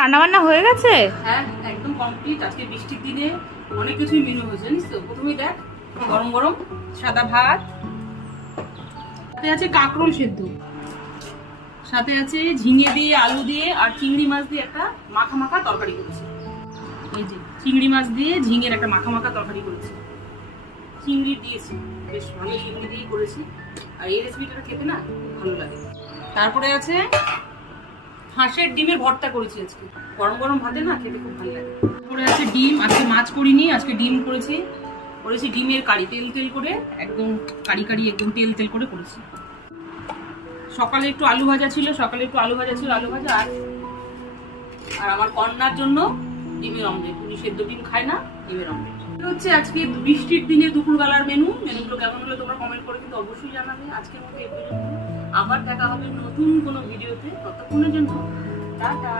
রান্না বান্না হয়ে গেছে? হ্যাঁ একদম কমপ্লিট। আজকে বৃষ্টির দিনে অনেক কিছুই মেনু হয়েছে জানিস তো। প্রথমেই দেখ গরম গরম সাদা ভাত, সাথে আছে কাঁকরোল সেদ্ধ, সাথে আছে ঝিঙে দিয়ে আলু দিয়ে আর চিংড়ি মাছ দিয়ে একটা মাখা মাখা তরকারি করেছি। এই যে চিংড়ি মাছ দিয়ে ঝিঙের একটা মাখা মাখা তরকারি করেছি, চিংড়ি দিয়েছি, বেশ ভালো চিংড়ি দিয়ে করেছি। আর এই রেসিপিটা খেতে না ভালো লাগে। তারপরে আছে হাঁসের ডিমের ভর্তা করেছি আজকে, গরম গরম ভাতে না খেতে খুব ভালো লাগে। তারপরে আছে ডিম, আজকে মাছ করিনি, আজকে ডিম করেছি ডিমের কারি, তেল তেল করে একদম কারি কারি একদম তেল তেল করে করেছি। সকালে একটু আলু ভাজা ছিল, আলু ভাজা আর আমার কন্যার জন্য ডিমের অমলেট। উনি সেদ্ধ ডিম খায় না, ডিমের অমলেট হচ্ছে আজকে বৃষ্টির দিনে দুপুরবেলার মেনুগুলো কেমন হলো তোমরা কমেন্ট করে কিন্তু অবশ্যই জানাবে। আজকের মতো এই পর্যন্ত, আবার দেখা হবে নতুন কোনো ভিডিওতে। ততক্ষণের জন্য টাটা।